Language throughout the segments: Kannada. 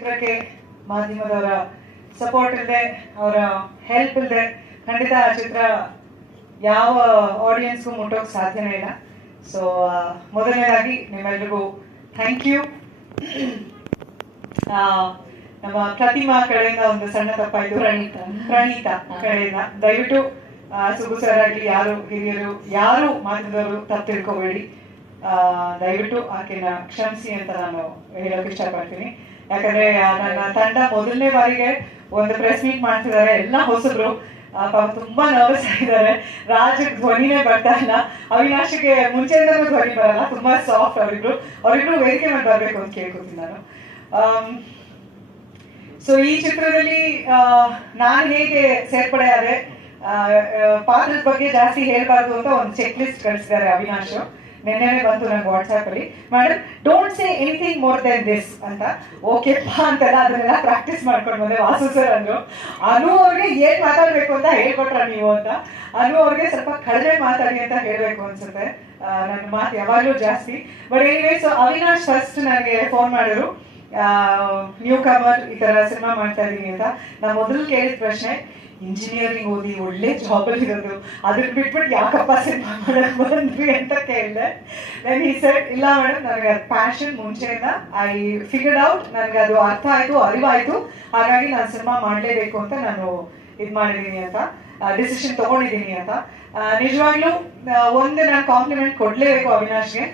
ಚಿತ್ರಕ್ಕೆ ಮಾಧ್ಯಮದವರ ಸಪೋರ್ಟ್ ಇಲ್ಲದೆ ಅವರ ಹೆಲ್ಪ್ ಇಲ್ಲದೆ ಖಂಡಿತ ಆ ಚಿತ್ರ ಯಾವ ಆಡಿಯನ್ಸ್ಗೂ ಮುಟ್ಟೋಕ್ ಸಾಧ್ಯನೇ ಇಲ್ಲ. ಸೊ ಮೊದಲನೇದಾಗಿ ನಿಮ್ಮೆಲ್ರಿಗೂ ಥ್ಯಾಂಕ್ ಯು ನಮ್ಮ ಪ್ರತಿಮಾ ಕಡೆಯಿಂದ ಒಂದು ಸಣ್ಣ ತಪ್ಪಾಯ್ತು. ಪ್ರಣೀತ. ಪ್ರಣೀತ ಕಡೆಯಿಂದ. ದಯವಿಟ್ಟು ಸುಗು ಸರ್ ಆಗಲಿ ಯಾರು ಹಿರಿಯರು ಯಾರು ಮಾಧ್ಯಮದವರು ತಪ್ಪು ತಿಳ್ಕೊಬೇಡಿ. ದಯವಿಟ್ಟು ಆಕೆನ ಕ್ಷಮಿಸಿ ಅಂತ ನಾನು ಹೇಳೋಕೆ ಇಷ್ಟಪಡ್ತೀನಿ. ಯಾಕಂದ್ರೆ ನನ್ನ ತಂಡ ಮೊದಲನೇ ಬಾರಿಗೆ ಒಂದು ಪ್ರೆಸ್ ಮೀಟ್ ಮಾಡ್ತಿದ್ದಾರೆ. ಎಲ್ಲ ಹೊಸರು ತುಂಬಾ ನರ್ವಸ್ ಆಗಿದ್ದಾರೆ. ರಾಜ್ ಧ್ವನಿನೇ ಬರ್ತಾ ಇಲ್ಲ. ಅವಿನಾಶಕ್ಕೆ ಮುಂಚೆಯಿಂದಲೂ ಧ್ವನಿ ಬರಲ್ಲ. ತುಂಬಾ ಸಾಫ್ಟ್ ಅವರಿಬ್ರು. ಅವರಿಬ್ರು ವೇದಿಕೆ ಮೇಲೆ ಬರ್ಬೇಕು ಅಂತ ಕೇಳ್ಕೊತೀನಿ ನಾನು. ಸೊ ಈ ಚಿತ್ರದಲ್ಲಿ ನಾನು ಹೇಗೆ ಸೇರ್ಪಡೆ ಆದ್ರೆ ಪಾತ್ರದ ಬಗ್ಗೆ ಜಾಸ್ತಿ ಹೇಳ್ಬಾರ್ದು ಅಂತ ಒಂದು ಚೆಕ್ ಲಿಸ್ಟ್ ಕಳಿಸಿದ್ದಾರೆ ಅವಿನಾಶ್. ನಿನ್ನೆನೆ ಬಂತು ನಂಗೆ ವಾಟ್ಸ್ಆಪ್ ಅಲ್ಲಿ. Madam don't say anything more than this ಅಂತ. ಓಕೆ ಪಾ ಅಂತೆಲ್ಲ ಅದನ್ನೆಲ್ಲ ಪ್ರಾಕ್ಟೀಸ್ ಮಾಡ್ಕೊಂಡು ಬಂದೆ ವಾಸು ಸರ್ ಅಂದ್ರು. ಅನು ಅವ್ರಿಗೆ ಏನ್ ಮಾತಾಡ್ಬೇಕು ಅಂತ ಹೇಳ್ಕೊಟ್ರ ನೀವು ಅಂತ? ಅನು ಅವ್ರಿಗೆ ಸ್ವಲ್ಪ ಕಡಿಮೆ ಮಾತಾಡಿ ಅಂತ ಹೇಳ್ಬೇಕು ಅನ್ಸುತ್ತೆ. ನನ್ನ ಮಾತು ಯಾವಾಗ್ಲೂ ಜಾಸ್ತಿ. But anyway so Avinash first ನನಗೆ ಫೋನ್ ಮಾಡಿದ್ರು. ನ್ಯೂ ಕಮರ್ ಈ ತರ ಸಿನಿಮಾ ಮಾಡ್ತಾ ಇದೀನಿ ಅಂತ. ನಾ ಮೊದಲು ಕೇಳಿದ ಪ್ರಶ್ನೆ ಇಂಜಿನಿಯರಿಂಗ್ ಓದಿ ಒಳ್ಳೆ ಜಾಬ್ ಅಲ್ಲಿ ಇರೋದು ಅದನ್ನ ಬಿಟ್ಬಿಟ್ಟು ಯಾಕಪ್ಪ ಸಿನಿಮಾ ಮಾಡಕ್ ಬಂದ್ವಿ ಅಂತ ಕೇಳಿದೆ. ದೆನ್ ಈ ಸೆಟ್ ಇಲ್ಲ ಮೇಡಮ್ ನನಗೆ ಅದು ಪ್ಯಾಷನ್ ಮುಂಚೆಯಿಂದ. ಐ ಫಿಗರ್ಡ್ ಔಟ್ ನನಗೆ ಅದು ಅರ್ಥ ಆಯ್ತು, ಅರಿವಾಯಿತು. ಹಾಗಾಗಿ ನಾನು ಸಿನಿಮಾ ಮಾಡಲೇಬೇಕು ಅಂತ ನಾನು ಇದು ಮಾಡಿದ್ದೀನಿ ಅಂತ. ಡಿಸಿಷನ್ ತಗೊಂಡಿದ್ದೀನಿ ಅಂತ. ನಿಜವಾಗ್ಲೂ ಒಂದು ನಾನು ಕಾಂಪ್ಲಿಮೆಂಟ್ ಕೊಡ್ಲೇಬೇಕು ಅವಿನಾಶ್ಗೆ.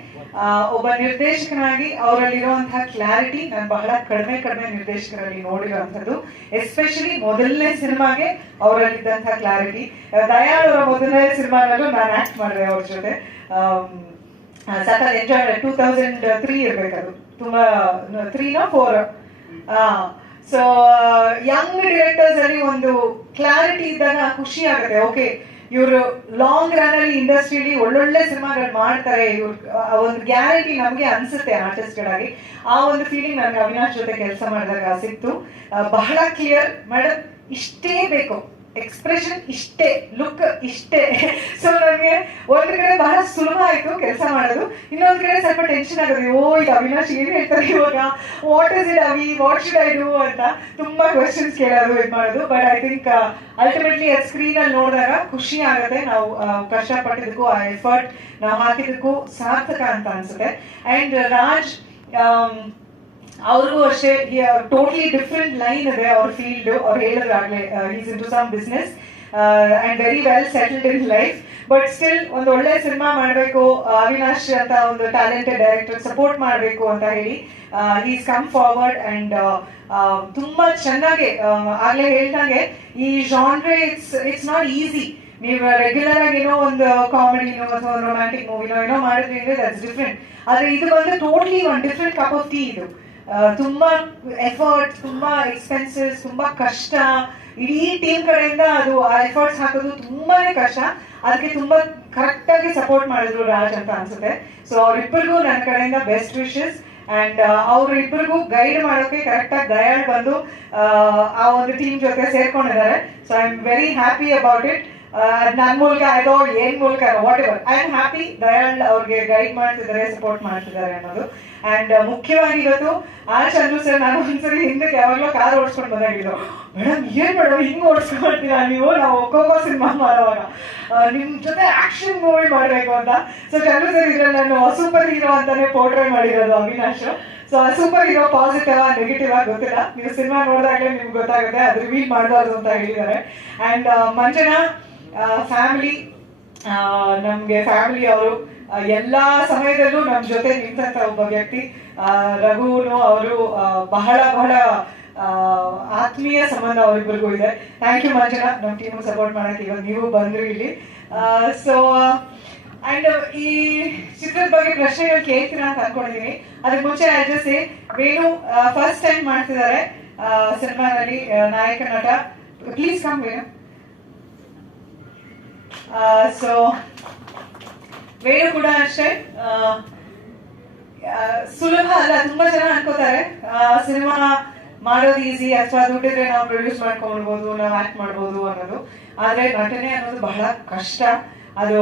ಒಬ್ಬ ನಿರ್ದೇಶಕನಾಗಿ ಅವರಲ್ಲಿರುವಂತಹ ಕ್ಲಾರಿಟಿ ನಾನು ಬಹಳ ಕಡಿಮೆ ಕಡಿಮೆ ನಿರ್ದೇಶಕರಲ್ಲಿ ನೋಡಿರುವಂಥದ್ದು. ಎಸ್ಪೆಷಲಿ ಮೊದಲನೇ ಸಿನಿಮಾಗೆ ಅವರಲ್ಲಿದ್ದಂತಹ ಕ್ಲಾರಿಟಿ ದಯಾಳ್ ಅವರ ಮೊದಲನೇ ಸಿನಿಮಾನಲ್ಲೂ ನಾನು ಆಕ್ಟ್ ಮಾಡಿದೆ ಅವ್ರ ಜೊತೆ. ಸಖತ್ ಎಂಜಾಯ್ ಟೂ ತೌಸಂಡ್ ತ್ರೀ ಇರ್ಬೇಕದು. ತುಂಬಾ ತ್ರೀನಾ ಫೋರ್ ಸೊ ಯಂಗ್ ಡೈರೆಕ್ಟರ್ಸ್ ಅಲ್ಲಿ ಒಂದು ಕ್ಲಾರಿಟಿ ಇದ್ದಾಗ ಖುಷಿ ಆಗುತ್ತೆ. ಓಕೆ ಇವರು ಲಾಂಗ್ ರನ್ ಅಲ್ಲಿ ಇಂಡಸ್ಟ್ರಿಲಿ ಒಳ್ಳೊಳ್ಳೆ ಸಿನಿಮಾಗಳು ಮಾಡ್ತಾರೆ. ಇವ್ರು ಒಂದು ಗ್ಯಾರಂಟಿ ನಮಗೆ ಅನ್ಸುತ್ತೆ ಆರ್ಟಿಸ್ಟ್ ಗಳಾಗಿ ಆ ಒಂದು ಫೀಲಿಂಗ್ ನನಗೆ ಅವಿನಾಶ್ ಜೊತೆ ಕೆಲಸ ಮಾಡಿದಾಗ ಸಿಕ್ತು. ಬಹಳ ಕ್ಲಿಯರ್ ಮೇಡಮ್ ಇಷ್ಟೇ ಬೇಕು. ಎಕ್ಸ್ಪ್ರೆಷನ್ ಇಷ್ಟೇ ಲುಕ್ ಇಷ್ಟೇ. ಸೊ ನನಗೆ ಒಂದ್ ಕಡೆ ಬಹಳ ಸುಲಭ ಆಯ್ತು ಕೆಲಸ ಮಾಡೋದು. ಇನ್ನೊಂದ್ ಕಡೆ ಸ್ವಲ್ಪ ಟೆನ್ಷನ್ ಆಗೋದು. ಓ ಇದು ಅವಿನಾಶ್ ಏನ್ ಹೇಳ್ತಾರೆ ಇವಾಗ? What is it Avi? What should I do ಅಂತ ತುಂಬಾ ಕ್ವೆಶನ್ಸ್ ಕೇಳೋದು ಇದು ಮಾಡೋದು. ಬಟ್ ಐ ಥಿಂಕ್ ಅಲ್ಟಿಮೇಟ್ಲಿ ಅದು ಸ್ಕ್ರೀನ್ ಅಲ್ಲಿ ನೋಡಿದಾಗ ಖುಷಿ ಆಗುತ್ತೆ. ನಾವು ಕಷ್ಟ ಕಷ್ಟಪಟ್ಟಿದ್ದಕ್ಕೂ, ಆ ಎಫರ್ಟ್ ನಾವು ಹಾಕಿದ್ದಕ್ಕೂ ಸಾರ್ಥಕ ಅಂತ ಅನ್ಸುತ್ತೆ. ಅಂಡ್ ರಾಜ್ ಆಮ್, ಅವ್ರಿಗೂ ಅಷ್ಟೇ ಟೋಟಲಿ ಡಿಫ್ರೆಂಟ್ ಲೈನ್ ಇದೆ ಅವ್ರ ಫೀಲ್ಡ್ ಅವ್ರು ಹೇಳಿದ್ರಾಗ್ಲೇ is some business and very well settled in life but still ಒಂದು ಒಳ್ಳೆ ಸಿನಿಮಾ ಮಾಡಬೇಕು ಅವಿನಾಶ್ ಅಂತ ಒಂದು ಟ್ಯಾಲೆಂಟೆಡ್ ಡೈರೆಕ್ಟರ್ ಸಪೋರ್ಟ್ ಮಾಡಬೇಕು ಅಂತ ಹೇಳಿ ಈಸ್ ಕಮ್ ಫಾರ್ವರ್ಡ್ ಅಂಡ್ ತುಂಬಾ ಚೆನ್ನಾಗಿ ಆ, ಆಗ್ಲೇ ಹೇಳ್ದಂಗೆ ಈ genre it's it's not easy ನೀವು ರೆಗ್ಯುಲರ್ ಆಗಿ ಏನೋ ಒಂದು ಕಾಮಿಡಿನೋ ಅಥವಾ ರೊಮ್ಯಾಂಟಿಕ್ ಮೂವಿನೋ ಏನೋ ಮಾಡಿದ್ರಿ ಅಂದ್ರೆ ದಟ್ಸ್ ಡಿಫ್ರೆಂಟ್ ಆದ್ರೆ ಇದು ಬಂದ್ರೆ ಟೋಟ್ಲಿ ಒಂದು ಡಿಫ್ರೆಂಟ್ ಕಪ್ ಆಫ್ ಟೀ ಇದು. ತುಂಬಾ ಎಫರ್ಟ್ ತುಂಬಾ ಎಕ್ಸ್ಪೆನ್ಸಸ್ ತುಂಬಾ ಕಷ್ಟ. ಇಡೀ ಟೀಮ್ ಕಡೆಯಿಂದ ಅದು ಆ ಎಫರ್ಟ್ಸ್ ಹಾಕೋದು ತುಂಬಾನೇ ಕಷ್ಟ. ಅದಕ್ಕೆ ತುಂಬಾ ಕರೆಕ್ಟ್ ಆಗಿ ಸಪೋರ್ಟ್ ಮಾಡಿದ್ರು ರಾಜ್ ಅಂತ ಅನ್ಸುತ್ತೆ. ಸೊ ಅವ್ರಿಬ್ಬರಿಗೂ ನನ್ನ ಕಡೆಯಿಂದ ಬೆಸ್ಟ್ ವಿಶಸ್ ಅಂಡ್ ಅವ್ರಿಬ್ಬರಿಗೂ ಗೈಡ್ ಮಾಡೋಕೆ ಕರೆಕ್ಟ್ ಆಗಿ ದಯಾಳ್ ಬಂದು ಆ, ಒಂದು ಟೀಮ್ ಜೊತೆ ಸೇರ್ಕೊಂಡಿದ್ದಾರೆ. So I am very happy about it ನನ್ನ ಮೂಲಕ ಆಯ್ತೋ, ಏನ್ ಮೂಲಕ whatever I am happy Dayal ಅವ್ರಿಗೆ ಗೈಡ್ ಮಾಡ್ತಿದ್ದಾರೆ ಸಪೋರ್ಟ್ ಮಾಡ್ತಿದ್ದಾರೆ ಅನ್ನೋದು. ಅಂಡ್ ಮುಖ್ಯವಾಗಿ ಇವತ್ತು ಆ ಚಂದ್ರು ಸರ್ ನಾನು ಒಂದ್ಸರಿ ಹಿಂದಕ್ಕೆ ಯಾವಾಗಲೂ ಕಾರ್ ಓಡಿಸ್ಕೊಂಡು ಬಂದಾಗಿದ್ದು. ಮೇಡಮ್ ಏನ್ ಮೇಡಮ್ ಹಿಂಗ್ ಓಡಿಸ್ಕೊಳ್ತೀರಾ ನೀವು ನಾವು ಒಕ್ಕೊಬ್ಬ ಸಿನಿಮಾ ಮಾಡುವಾಗ. ಆ, ನಿಮ್ ಜೊತೆ ಆಕ್ಷನ್ ಮೂವಿ ಮಾಡ್ಬೇಕು ಅಂತ. ಸೊ ಚಂದ್ರು ಸರ್ ಇದ್ರಲ್ಲಿ ನಾನು ಸೂಪರ್ ಹೀರೋ ಅಂತಾನೆ ಪೋರ್ಟ್ರೇ ಮಾಡಿರೋದು Avinash. So superhero positive negative ಆಗಿ ಗೊತ್ತಿಲ್ಲ. ನೀವು ಸಿನಿಮಾ ನೋಡಿದಾಗಲೇ ನಿಮ್ಗೆ ಗೊತ್ತಾಗುತ್ತೆ ಅದು ರಿವೀಲ್ ಮಾಡಬಾರ್ದು ಅಂತ ಹೇಳಿದ್ದಾರೆ. ಅಂಡ್ ಮಂಜನಾ ಫ್ಯಾಮಿಲಿ ನಮ್ಗೆ ಫ್ಯಾಮಿಲಿ ಅವರು ಎಲ್ಲಾ ಸಮಯದಲ್ಲೂ ನಮ್ ಜೊತೆ ನಿಂತ ಒಬ್ಬ ವ್ಯಕ್ತಿ ಆ, ರಘುನು ಅವರು ಬಹಳ ಬಹಳ ಆ, ಆತ್ಮೀಯ ಸಂಬಂಧ ಅವರಿಬ್ಬರಿಗೂ ಇದೆ. ಥ್ಯಾಂಕ್ ಯು ಮಂಜುನಾ ನಮ್ಮ ಟೀಮ್ ಸಪೋರ್ಟ್ ಮಾಡಕ್ಕೆ ಇವಾಗ ನೀವು ಬಂದ್ರಿ ಇಲ್ಲಿ. ಸೊ ಅಂಡ್ ಈ ಚಿತ್ರದ ಬಗ್ಗೆ ಪ್ರಶ್ನೆಗಳು ಕೇಳ್ತೀರಾ ಅಂತ ಅನ್ಕೊಂಡಿದೀನಿ. ಅದಕ್ಕೆ ಮುಂಚೆ ಅಡ್ರೆಸ್ ವೇಣು ಫಸ್ಟ್ ಟೈಮ್ ಮಾಡ್ತಿದ್ದಾರೆ ಸಿನಿಮಾದಲ್ಲಿ ನಾಯಕ ನಟ. Please come Venu. So Venu ಕೂಡ ಅಷ್ಟೇ. ಸುಲಭ ಅಲ್ಲ, ತುಂಬಾ ಜನ ಅನ್ಕೋತಾರೆ. ಸಿನಿಮಾ ಮಾಡೋದು ಈಸಿ ಅಥವಾ ದುಡ್ಡಿದ್ರೆ ನಾವು ಪ್ರೊಡ್ಯೂಸ್ ಮಾಡ್ಕೊಂಡ್ಬೋದು ನಾವು ಆಕ್ಟ್ ಮಾಡ್ಬೋದು ಅನ್ನೋದು. ಆದ್ರೆ ನಟನೆ ಅನ್ನೋದು ಬಹಳ ಕಷ್ಟ. ಅದು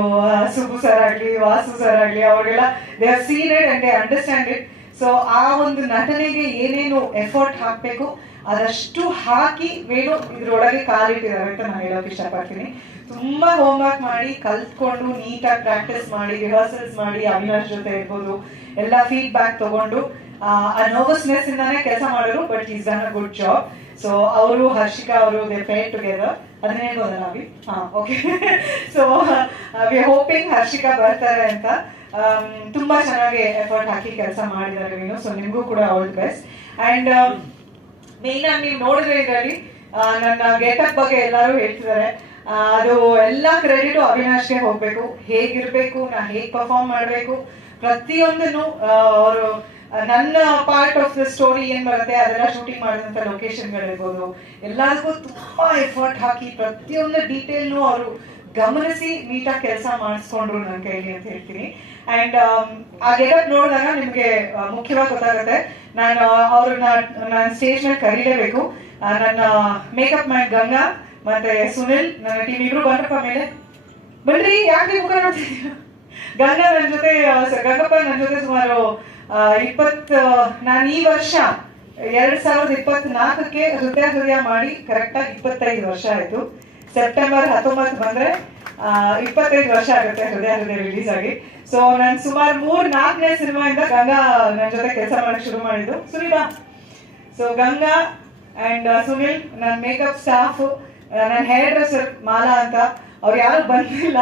ಸುಬ್ಬು ಸರ್ ಆಗ್ಲಿ, ವಾಸು ಸರ್ ಆಗ್ಲಿ, ಅವ್ರಿಗೆಲ್ಲ they seen it and they understand it so ಆ ಒಂದು ನಟನೆಗೆ ಏನೇನು ಎಫರ್ಟ್ ಹಾಕ್ಬೇಕು, ಅದಷ್ಟು ಹಾಕಿ ವೇಣು ಇದ್ರೊಳಗೆ ಕಾಲಿಟ್ಟಿದ್ದಾರೆ ಅಂತ ನಾನು ಹೇಳೋಕೆ ಇಷ್ಟಪಡ್ತೀನಿ. ತುಂಬಾ ಹೋಮ್ ವರ್ಕ್ ಮಾಡಿ, ಕಲ್ತ್ಕೊಂಡು ನೀಟಾಗಿ ಪ್ರಾಕ್ಟೀಸ್ ಮಾಡಿ ರಿಹರ್ಸಲ್ಸ್ ಮಾಡಿ, ಅವಿನಾಶ್ ಜೊತೆ ಇರ್ಬೋದು, ಎಲ್ಲ ಫೀಡ್ಬ್ಯಾಕ್ ತಗೊಂಡು ಆ ನರ್ವಸ್ನೆಸ್ ಇಂದಾನೆ ಕೆಲಸ ಮಾಡೋರು but is done a good job so ಅವರು, ಹರ್ಷಿಕಾ ಅವರು ದೇ ಫೇರ್ ಟುಗೆದರ್ ಅದನ್ನ ಹೇಳ್ಬೋದ ನಾವಿ? Okay so we hoping Harshika ಬರ್ತಾರೆ ಅಂತ. ತುಂಬಾ ಚೆನ್ನಾಗಿ ಎಫರ್ಟ್ ಹಾಕಿ ಕೆಲಸ ಮಾಡಿದ್ದಾರೆ ನೀನು. ಸೊ ನಿಮಗೂ ಕೂಡ all the best and main ಆಗಿ ನೀವು ನೋಡಿದ್ರೆ ಇದರಲ್ಲಿ ನನ್ನ ಗೆಟಪ್ ಬಗ್ಗೆ ಎಲ್ಲರೂ ಹೇಳ್ತಿದ್ದಾರೆ. ಅದು ಎಲ್ಲ ಕ್ರೆಡಿಟ್ ಅವಿನಾಶ್ಗೆ ಹೋಗ್ಬೇಕು. ಹೇಗಿರ್ಬೇಕು, ನಾ ಹೇಗ್ ಪರ್ಫಾರ್ಮ್ ಮಾಡಬೇಕು. ಪ್ರತಿಯೊಂದನ್ನು ಅವರು ನನ್ನ ಪಾರ್ಟ್ ಆಫ್ ದ ಸ್ಟೋರಿ ಏನ್ ಬರುತ್ತೆ, ಅದೆಲ್ಲ ಶೂಟಿಂಗ್ ಮಾಡಿದಂತ ಲೊಕೇಶನ್ಗಳಿರ್ಬೋದು ಎಲ್ಲದಕ್ಕೂ ತುಂಬಾ ಎಫರ್ಟ್ ಹಾಕಿ ಪ್ರತಿಯೊಂದು ಡೀಟೇಲ್ನು ಅವರು ಗಮನಿಸಿ ನೀಟಾಗಿ ಕೆಲಸ ಮಾಡಿಸ್ಕೊಂಡ್ರು ನನ್ನ ಕೈಲಿ ಅಂತ ಹೇಳ್ತೀನಿ. ಅಂಡ್ ಆ ಗೆಟಪ್ ನೋಡಿದಾಗ ನಿಮ್ಗೆ ಮುಖ್ಯವಾಗಿ ಗೊತ್ತಾಗುತ್ತೆ. ನಾನು ಅವ್ರನ್ನ, ನಾನು ಸ್ಟೇಜ್ ಮೇಲೆ ಕರೀಲೇಬೇಕು. ನನ್ನ ಮೇಕಪ್ ಮ್ಯಾನ್ ಗಂಗಾ, ಮತ್ತೆ ಸುನಿಲ್, ನನ್ನ ಟೀಮ್ ಇಬ್ರು ಬಂದ್ರಪ್ಪ ಮೇಲೆ. ಬಳ್ರಿ ಯಾಕೆ ಮುಖ ನೋಡ್ತಿದ್ದೀರಾ ಗಂಗಾ ನನ್ನ ಜೊತೆ ಗಂಗಪ್ಪ ನನ್ನ ಜೊತೆ ಸುಮಾರು ಇಪ್ಪತ್ ನಾನು ಈ ವರ್ಷ ಎರಡ್ ಸಾವಿರದ ಇಪ್ಪತ್ನಾಲ್ಕಕ್ಕೆ ಹೃದಯ ಹೃದಯ ಮಾಡಿ ಕರೆಕ್ಟಾಗಿ ಇಪ್ಪತ್ತೈದು ವರ್ಷ ಆಯ್ತು. ಸೆಪ್ಟೆಂಬರ್ ಹತ್ತೊಂಬತ್ತು ಬಂದ್ರೆ ಇಪ್ಪತ್ತೈದು ವರ್ಷ ಆಗುತ್ತೆ ಹೃದಯ ಹೃದಯ ರಿಲೀಸ್ ಆಗಿ. ಸೊ ನಾನು ಸುಮಾರು ಮೂರ್ ನಾಲ್ಕನೇ ಸಿನಿಮಾಯಿಂದ ಗಂಗಾ ನನ್ನ ಜೊತೆ ಕೆಲಸ ಮಾಡಕ್ ಶುರು ಮಾಡಿದ್ದು. ಸುನಿಬಾ ಸೊ ಗಂಗಾ ಅಂಡ್ ಸುನಿಲ್ ನನ್ನ ಮೇಕಪ್ ಸ್ಟಾಫ್ ನನ್ನ ಹೇರ್ ಡ್ರೆಸ್ಸರ್ ಮಾಲಾ ಅಂತ, ಅವ್ರು ಯಾರು ಬಂದಿಲ್ಲ.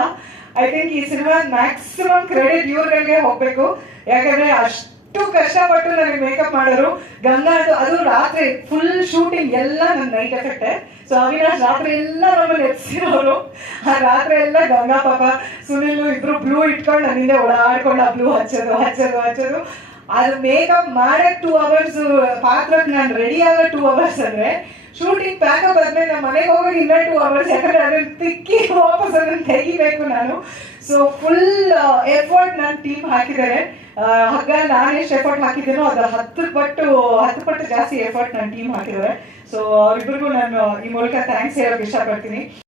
ಐ ಥಿಂಕ್ ಈ ಸಿನಿಮಾ ಮ್ಯಾಕ್ಸಿಮಮ್ ಕ್ರೆಡಿಟ್ ಇವ್ರಿಗೆ ಹೋಗ್ಬೇಕು. ಯಾಕಂದ್ರೆ ಅಷ್ಟು ಕಷ್ಟಪಟ್ಟು ನನಗೆ ಮೇಕಪ್ ಮಾಡೋರು ಗಂಗಾ ಅದು ಅದು ರಾತ್ರಿ ಫುಲ್ ಶೂಟಿಂಗ್ ಎಲ್ಲ ನನ್ನ ನೈಟ್ ಎಫೆಕ್ಟ್ ಸೊ ಅವಿನಾಶ್ ರಾತ್ರಿ ಎಲ್ಲ ನಮ್ಮಲ್ಲಿ ಎತ್ಸಿರೋರು ಆ ರಾತ್ರಿ ಎಲ್ಲ ಗಂಗಾ ಪಾಪ, ಸುನಿಲ್ ಇಬ್ರು ಬ್ಲೂ ಇಟ್ಕೊಂಡು ನನ್ನಿಂದ ಓಡಾಡ್ಕೊಂಡು ಆ ಬ್ಲೂ ಹಚ್ಚೋದು ಹಚ್ಚೋದು ಹಚ್ಚೋದು. ಅದು ಮೇಕಪ್ ಮಾಡಕ್ ಟೂ ಅವರ್ಸ್ ಪಾತ್ರಕ್ಕೆ ನಾನು ರೆಡಿ ಆಗೋ ಟೂ ಅವರ್ಸ್ ಅಂದ್ರೆ ಶೂಟಿಂಗ್ ಪ್ಯಾಕಪ್ ಆದ್ಮೇಲೆ ನಮ್ಮ ಮನೆಗೆ ಹೋಗೋದು ಇನ್ನೂ ಟೂ ಅವರ್ಸ್ ಯಾಕಂದ್ರೆ ಅದನ್ನ ತಿಕ್ಕಿ ವಾಪಸ್ ಅದನ್ನ ತೆಗಿಬೇಕು ನಾನು. ಸೊ ಫುಲ್ ಎಫರ್ಟ್ ನನ್ನ ಟೀಮ್ ಹಾಕಿದ್ದಾರೆ. ಹಗ್ಗ ನಾನು ಎಷ್ಟು ಎಫರ್ಟ್ ಹಾಕಿದ್ದೀನೋ ಅದ್ರ ಹತ್ತು ಪಟ್ಟು ಹತ್ತು ಪಟ್ಟು ಜಾಸ್ತಿ ಎಫರ್ಟ್ ನನ್ನ ಟೀಮ್ ಹಾಕಿದ್ದಾರೆ. ಸೊ ಅವರಿಬ್ಬರಿಗೂ ನಾನು ಈ ಮೂಲಕ ಥ್ಯಾಂಕ್ಸ್ ಹೇಳೋಕೆ ಇಷ್ಟಪಡ್ತೀನಿ.